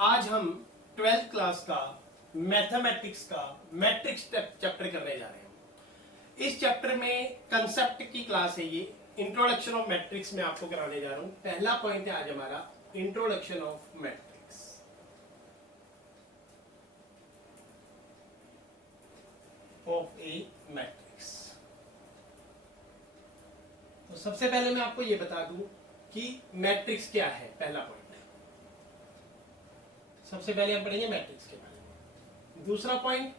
आज हम 12th class का मैथमेटिक्स का मैट्रिक्स चैप्टर करने जा रहे हैं। इस चैप्टर में कंसेप्ट की क्लास है ये। इंट्रोडक्शन ऑफ मैट्रिक्स में आपको कराने जा रहा हूं। पहला पॉइंट है आज हमारा introduction of matrix. Of a matrix. तो सबसे पहले मैं आपको ये बता दूं कि मैट्रिक्स क्या है। पहला पॉइंट, सबसे पहले हम पढ़ेंगे मैट्रिक्स के बारे में। दूसरा पॉइंट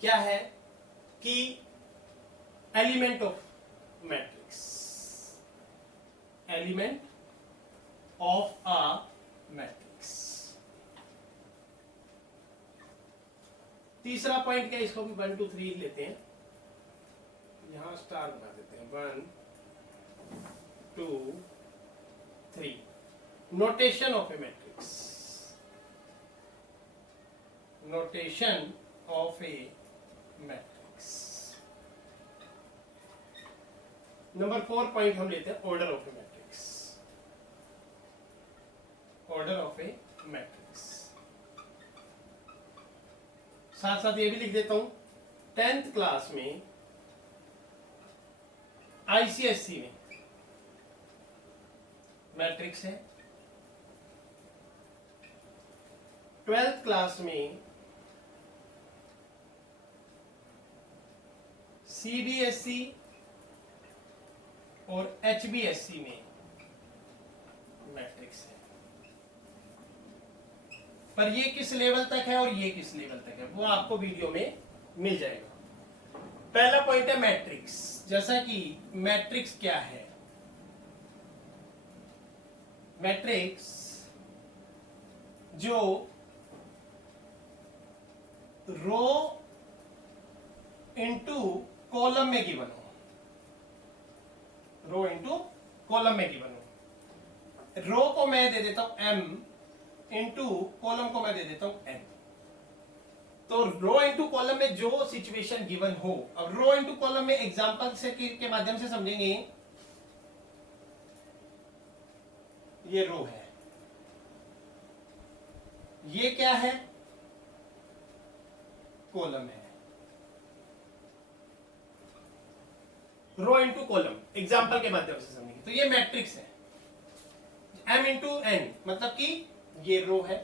क्या है कि element of matrix, element of a matrix. तीसरा पॉइंट क्या है, इसको हम 1 2 3 लेते हैं, यहां स्टार बना देते हैं। 1 2 3 notation of a matrix, notation of a matrix. Number 4 point हम लेते हैं order of a matrix, order of a matrix. साथ साथ ये भी लिख देता हूं, 10th क्लास में आईसीएससी में मैट्रिक्स है, 12th क्लास में सीबीएसई और एचबीएसई में मैट्रिक्स है। पर ये किस लेवल तक है और ये किस लेवल तक है वो आपको वीडियो में मिल जाएगा। पहला पॉइंट है मैट्रिक्स। जैसा कि मैट्रिक्स क्या है, मैट्रिक्स जो रो इंटू कॉलम में गिवन हो, रो इंटू कॉलम में गिवन हो। रो को मैं दे देता हूं m इंटू कॉलम को मैं दे देता हूं n। तो रो इंटू कॉलम में जो सिचुएशन गिवन हो, अब रो इंटू कॉलम में एग्जांपल से के माध्यम से समझेंगे। ये रो है, ये क्या है, कॉलम है। रो इंटू कॉलम एग्जाम्पल के माध्यम से समझेंगे। तो ये मैट्रिक्स है, m इंटू n, मतलब कि ये रो है।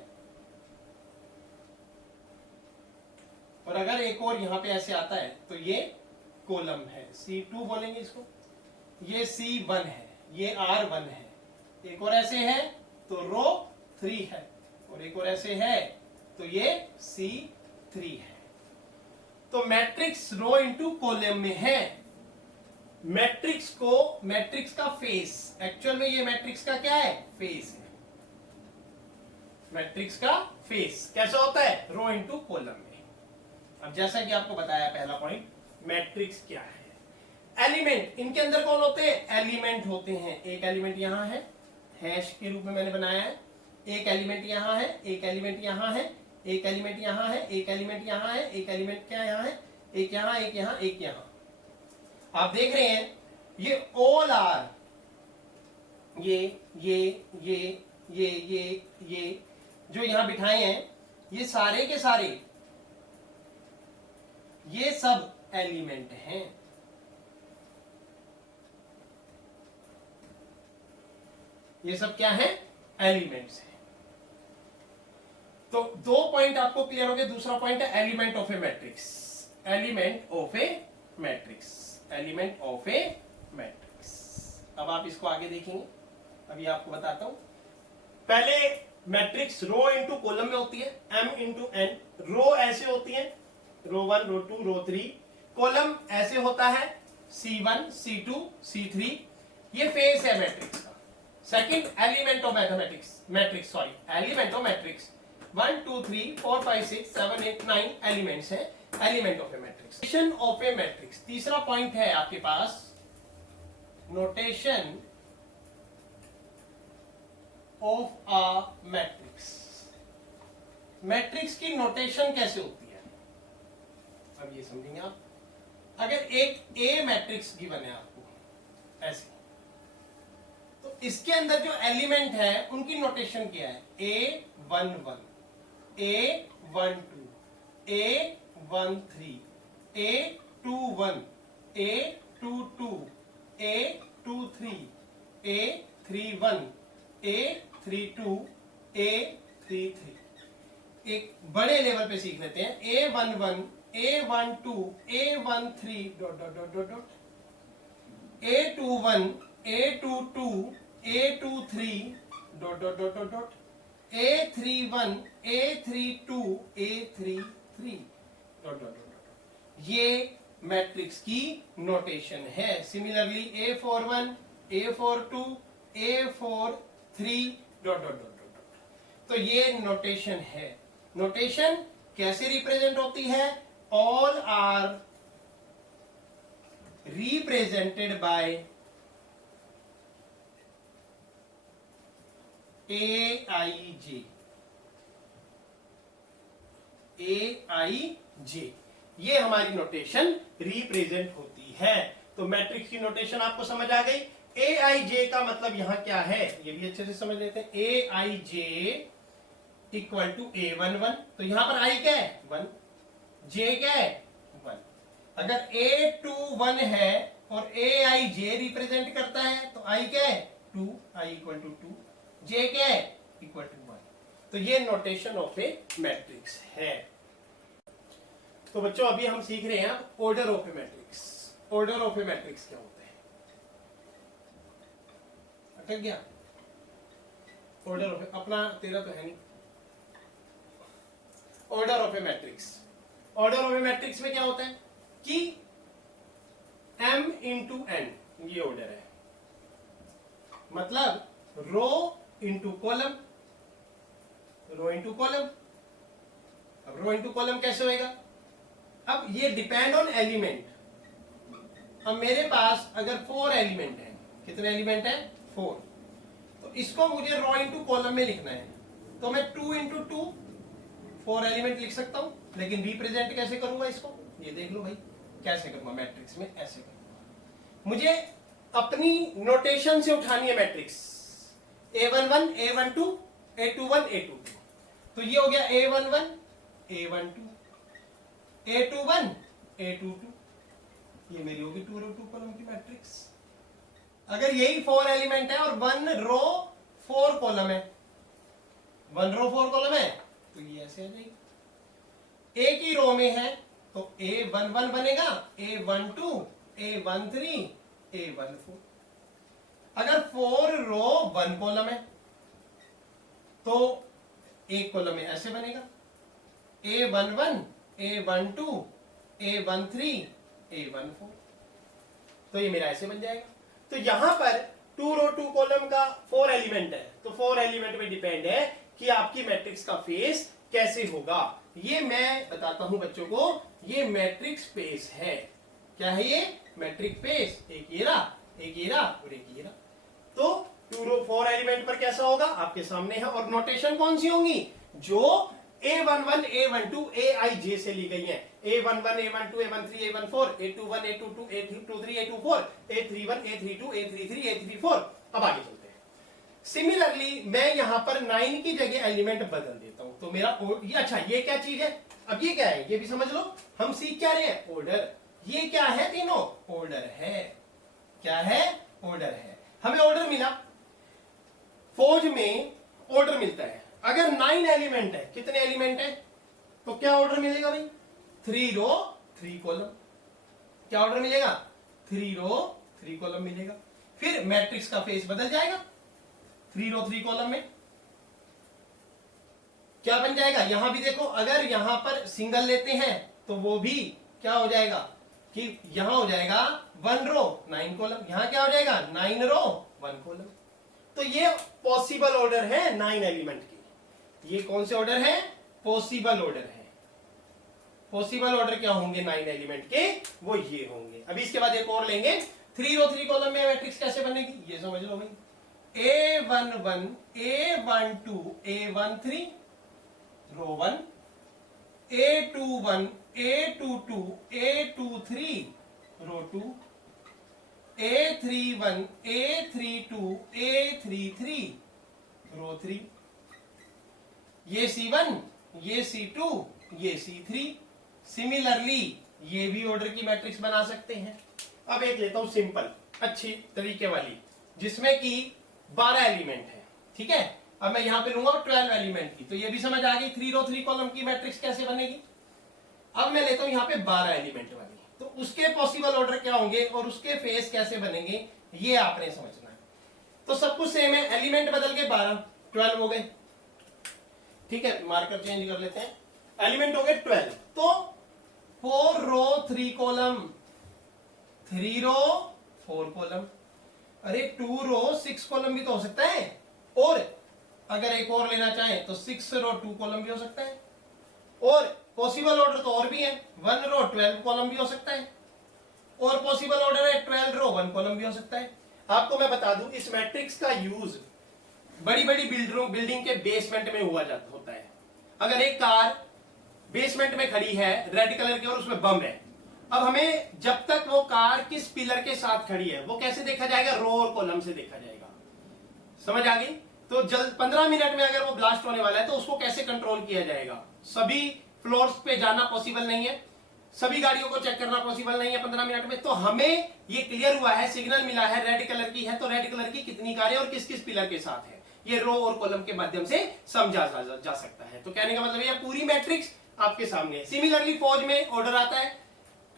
और अगर एक और यहां पे ऐसे आता है तो ये कॉलम है, C2 बोलेंगे इसको। ये C1 है, ये R1 है। एक और ऐसे है तो रो 3 है, और एक और ऐसे है तो ये C3 है। तो मैट्रिक्स रो इंटू कॉलम में है। मैट्रिक्स को, मैट्रिक्स का फेस, एक्चुअल में ये मैट्रिक्स का क्या है, फेस है। मैट्रिक्स का फेस कैसा होता है, रो इंटू कॉलम में। अब जैसा कि आपको बताया पहला पॉइंट, मैट्रिक्स क्या है। एलिमेंट, इनके अंदर कौन होते हैं, एलिमेंट होते हैं। एक एलिमेंट यहां है, हैश के रूप में मैंने बनाया है। एक एलिमेंट यहां है, एक एलिमेंट यहां है, एक एलिमेंट यहां है, एक एलिमेंट यहां है, एक एलिमेंट क्या यहां है, एक यहां, एक यहां, एक यहां। आप देख रहे हैं ये ऑल आर, ये जो यहां बिठाए हैं, ये सारे के सारे ये सब एलिमेंट हैं। ये सब क्या है, एलिमेंट्स हैं। तो 2 पॉइंट आपको क्लियर हो गए। दूसरा पॉइंट है element of a matrix, element of a matrix, element of a matrix. अब आप इसको आगे देखेंगे, अभी आपको बताता हूं। पहले मैट्रिक्स रो इंटू कॉलम में होती है, m इंटू n। रो ऐसे होती है, रो 1 रो 2 रो 3। कॉलम ऐसे होता है, C1 C2 C3। ये फेस है मैट्रिक्स का। Second, element of mathematics, matrix sorry, element of matrix 1 2 3 4 5 6 7 8 9 elements हैं, element of a matrix. Notation of a matrix, तीसरा पॉइंट है आपके पास, notation of a matrix. Matrix की नोटेशन कैसे होती है, अब ये समझेंगे आप। अगर एक ए मैट्रिक्स गिवन है आपको ऐसे, तो इसके अंदर जो एलिमेंट है उनकी नोटेशन क्या है? A11, A12, A13, A21, A22, A23, A31, A32, A33। एक बड़े लेवल पे सीख लेते हैं। A11, A12, A13 dot dot dot dot dot, A21, A22, A23 dot dot dot dot dot, A31, A32, A33 dot dot dot. ये matrix की notation है। Similarly A41, A42, A43 dot dot dot dot. तो ये notation है। Notation कैसे represent होती है? All are represented by AIJ। AIJ ये हमारी नोटेशन रिप्रेजेंट होती है। तो मैट्रिक्स की नोटेशन आपको समझ आ गई। AIJ का मतलब यहां क्या है ये भी अच्छे से समझ लेते हैं। AIJ इक्वल टू A11, तो यहां पर I क्या है? 1, J क्या है? 1। अगर A21 है और AIJ रिप्रेजेंट करता है तो I क्या है? 2, I इक्वल टू 2, J क्या है? Equal to 1। तो ये नोटेशन ऑफ ए मैट्रिक्स है। तो बच्चों अभी हम सीख रहे हैं order of a matrix. Order of a matrix क्या होता है? अटक गया? ऑर्डर ऑफ अपना तेरा तो है नहीं। Order of a matrix, order of a matrix में क्या होता है कि m इंटू n ये ऑर्डर है। मतलब रो into column, row into column. अब रो इंटू कॉलम कैसे होएगा? अब ये डिपेंड ऑन एलिमेंट। अब मेरे पास अगर 4 एलिमेंट है, कितने एलिमेंट है? 4। तो इसको मुझे रो इंटू कॉलम में लिखना है, तो मैं 2 इंटू 2 4 एलिमेंट लिख सकता हूं। लेकिन रिप्रेजेंट कैसे करूंगा इसको? ये देख लो भाई कैसे करूंगा। मैट्रिक्स में ऐसे करूंगा। मुझे अपनी नोटेशन से उठानी है matrix. A11, A12, A21, A22। तो ये हो गया A11, A12, A21, A22। ये मेरी होगी 2 रो 2 कॉलम की मैट्रिक्स। अगर यही 4 एलिमेंट है और 1 रो 4 कॉलम है, 1 रो 4 कॉलम है, तो ये ऐसे आ जाएगी। एक ही रो में है तो A11 बनेगा, A12, A13, A14। अगर 4 रो 1 कॉलम है तो एक कॉलम में ऐसे बनेगा, A11, A12, A13, A14। तो ये मेरा ऐसे बन जाएगा। तो यहां पर 2 रो 2 कॉलम का 4 एलिमेंट है, तो 4 एलिमेंट में डिपेंड है कि आपकी मैट्रिक्स का फेस कैसे होगा। ये मैं बताता हूं बच्चों को। ये मैट्रिक्स स्पेस है। क्या है ये? Matrix space. एक ये रहा, एक ये रहा और एक ये रहा। तो 2 रो 4 एलिमेंट पर कैसा होगा आपके सामने है। और नोटेशन कौन सी होंगी? जो A11, A12, AIJ से ली गई है। A11, A12, A13, A14, A21, A22, A23, A24, A31, A32, A33, A34। अब आगे चलते हैं। सिमिलरली मैं यहां पर 9 की जगह एलिमेंट बदल देता हूं, तो मेरा ये अच्छा ये क्या चीज है? अब ये क्या है ये भी समझ लो। हम सीख क्या रहे हैं? ऑर्डर। ये क्या है? तीनों ऑर्डर है। क्या है? ऑर्डर है। हमें ऑर्डर मिला, फौज में ऑर्डर मिलता है। अगर 9 एलिमेंट है, कितने एलिमेंट है तो क्या ऑर्डर मिलेगा भाई? 3 रो 3 कॉलम। क्या ऑर्डर मिलेगा? 3 रो 3 कॉलम मिलेगा। फिर मैट्रिक्स का फेस बदल जाएगा। 3 रो 3 कॉलम में क्या बन जाएगा? यहां भी देखो, अगर यहां पर सिंगल लेते हैं तो वो भी क्या हो जाएगा कि यहां हो जाएगा 1 रो 9 कॉलम। यहां क्या हो जाएगा? 9 रो 1 कॉलम। तो ये पॉसिबल ऑर्डर है 9 एलिमेंट की। ये कौन से ऑर्डर है? पॉसिबल ऑर्डर है। पॉसिबल ऑर्डर क्या होंगे 9 एलिमेंट के? वो ये होंगे। अभी इसके बाद एक और लेंगे। 3 रो 3 कॉलम में मैट्रिक्स कैसे बनेगी ये समझ लो भाई। A11, A12, A13 रो 1, A21, A22, A23 रो 2, A31 A32 A33 रो 3, ये C1 ये C2 ये C3। सिमिलरली ये भी ऑर्डर की मैट्रिक्स बना सकते हैं। अब एक लेता हूं सिंपल अच्छी तरीके वाली जिसमें कि 12 एलिमेंट है, ठीक है। अब मैं यहां पे लूंगा 12 एलिमेंट की, तो ये भी समझ आ गई 3 रो 3 कॉलम की मैट्रिक्स कैसे बनेगी। अब मैं लेता हूं यहां पे 12 एलिमेंट वाली, तो उसके पॉसिबल ऑर्डर क्या होंगे और उसके फेस कैसे बनेंगे ये आपने समझना है। तो सब कुछ सेम है, एलिमेंट बदल के 12 हो गए, ठीक है। मार्कर चेंज कर लेते हैं, एलिमेंट हो गए 12। तो 4 रो 3 कॉलम, 3 रो 4 कॉलम, अरे 2 रो 6 कॉलम भी तो हो सकता है। और अगर एक और लेना चाहें तो 6 रो 2 कॉलम भी हो सकता है। और पॉसिबल ऑर्डर तो और भी है, 1 रो 12 कॉलम भी हो सकता है। और पॉसिबल ऑर्डर है 12 रो 1 कॉलम भी हो सकता है। आपको मैं बता दूं इस मैट्रिक्स का यूज बड़ी बड़ी बिल्डिंग के बेसमेंट में होता है। अगर एक कार बेसमेंट में खड़ी है रेड कलर की और उसमें बम है, अब हमें जब तक वो कार किस पिलर के साथ खड़ी है वो कैसे देखा जाएगा, रो और कॉलम से देखा जाएगा। समझ आ गई। तो जल्द 15 मिनट में अगर वो ब्लास्ट होने वाला है तो उसको कैसे कंट्रोल किया जाएगा। सभी फ्लोर्स पे जाना पॉसिबल नहीं है, सभी गाड़ियों को चेक करना पॉसिबल नहीं है 15 मिनट में। तो हमें ये क्लियर हुआ है, सिग्नल मिला है रेड कलर की है, तो रेड कलर की कितनी कारें और किस किस पिलर के साथ है, ये रो और कॉलम के माध्यम से समझा जा सकता है। तो कहने का मतलब ये पूरी मैट्रिक्स आपके सामने है। सिमिलरली फौज में ऑर्डर आता है,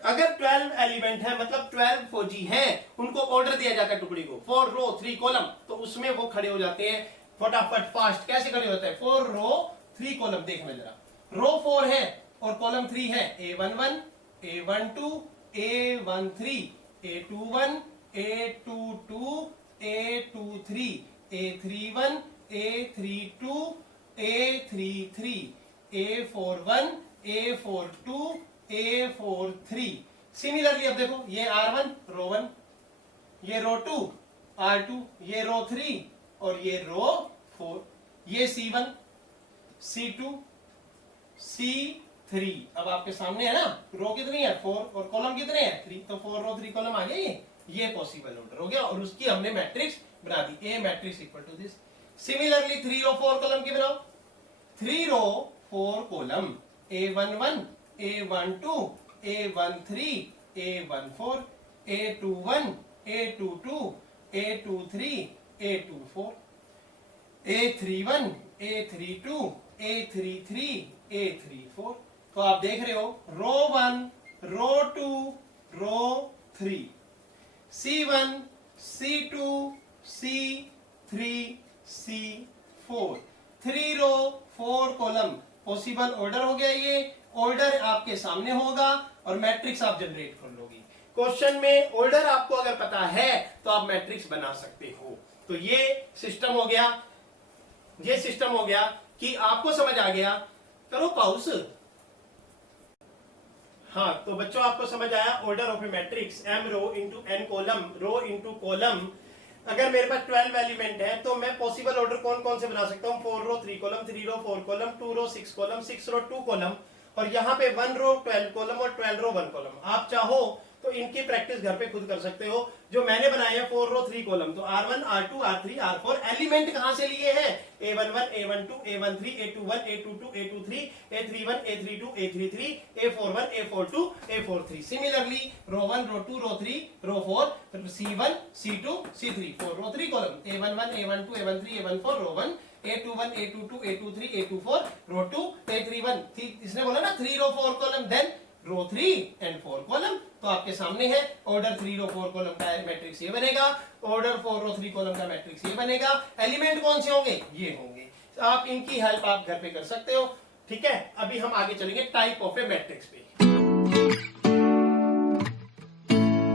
अगर 12 एलिमेंट है मतलब 12 फौजी हैं, उनको ऑर्डर दिया जाता है टुकड़ी को 4 रो 3 कॉलम, तो उसमें वो खड़े हो जाते हैं फटाफट फास्ट। कैसे खड़े होते हैं, 4 रो 3 कॉलम। देखना जरा, रो 4 है और कॉलम 3 है, A11 A12 A13 A21 A22 A23 A31 A32 A33 A41 A42 A43। Similarly अब देखो ये R1 रो 1, ये रो 2 R2, ये रो 3 और ये रो 4, ये C1 C2 C3। अब आपके सामने है ना, रो कितनी है 4 और कॉलम कितने हैं 3, तो 4 रो 3 कॉलम आ गए। ये पॉसिबल ऑर्डर हो गया और उसकी हमने मैट्रिक्स बना दी, A matrix equal to this. Similarly 3 row 4 column की बनाओ, 3 row 4 column A11 A12 A13 A14 A21 A22 A23 A24 A31 A32 A33 A34। तो आप देख रहे हो रो 1 row 2 row 3 C1 C2 C3 C4, 3 row 4 column. Possible order हो गया, ये ऑर्डर आपके सामने होगा और मैट्रिक्स आप जनरेट कर लोगे। क्वेश्चन में ऑर्डर आपको अगर पता है तो आप मैट्रिक्स बना सकते हो। तो ये सिस्टम हो गया, ये सिस्टम हो गया कि आपको समझ आ गया। करो पॉज। हाँ तो बच्चों आपको समझ आया order of a matrix, m row into n column, row into column. अगर मेरे पास 12 एलिमेंट है तो मैं पॉसिबल ऑर्डर कौन कौन से बना सकता हूँ, 4 रो 3 कॉलम, 3 रो 4 कॉलम, 2 रो 6 कॉलम, 6 रो 2 कॉलम, और यहाँ पे 1 रो 12 कॉलम और 12 रो 1 कॉलम। आप चाहो तो इनकी प्रैक्टिस घर पे खुद कर सकते हो। जो मैंने बनाया है 4 रो 3 कॉलम, तो R1 R2 R3 R4 element कहां से लिए हैं, A11 A12 A13 A21 A22 A23 A31 A32 A33 A41 A42 A43। Similarly row 1 row 2 row 3 row 4 C1 C2 C3 4 row 3 column A11 A12 A13 A14 row 1 A21 A22 A23 A24 row 2 A31। इसने बोला ना 3 row 4 column, then row 3 and 4 column. तो आपके सामने है order 3 row 4 column का matrix ये बनेगा, ऑर्डर 4 रो 3 कॉलम का मैट्रिक्स ये बनेगा। एलिमेंट कौन से होंगे, ये होंगे। आप इनकी हेल्प आप घर पे कर सकते हो, ठीक है। अभी हम आगे चलेंगे टाइप ऑफ ए मैट्रिक्स पे।